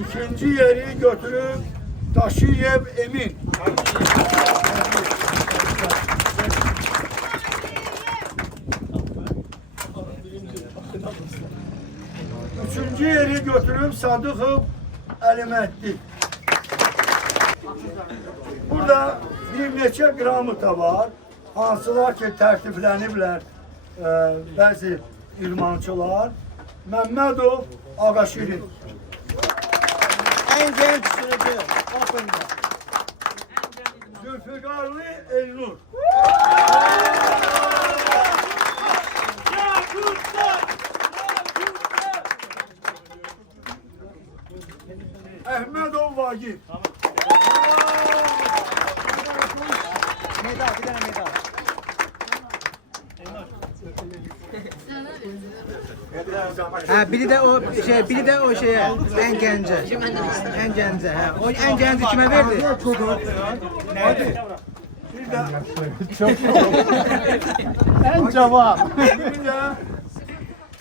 İkinci yeri götürüp Taşıyev Emin. Üçüncü yeri götürüp Sadıkov Əliməddin. Burada bir neçə qramıta var. Hansılar ki tərtifləniblər bəzi idmançılar. Məmmədov Ağaşirin. En genç sürücü. Zülfüqarlı Elnur. Əhmədov Vagif. Medal, bir tane medal. Ha, biri de o şeye, en gence. En gence, ha. O en genci kime verdi? Hadi. Bir de En cevap. bir de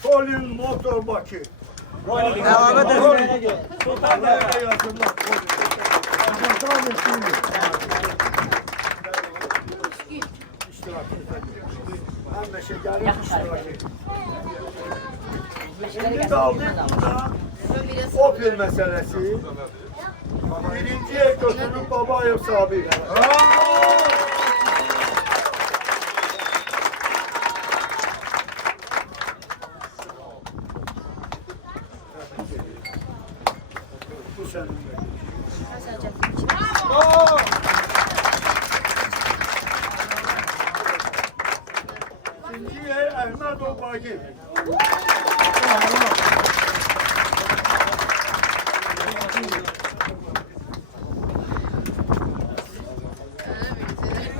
Colin Motor Bakı. Devamı da. Sultanlarla yazırlar. Hem şekerli iştiraki. Şimdi kaldık burada Opel meselesi. Birinciye götürüp Babayev Sabir. Bu senin. İkinci yer Əhmədov Bagir.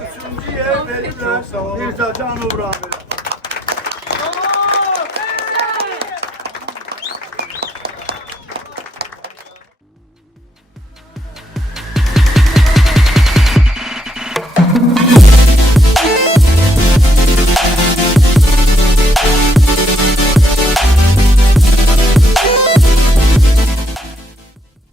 Üçüncü yer verirler Mirza Canov Rahmet.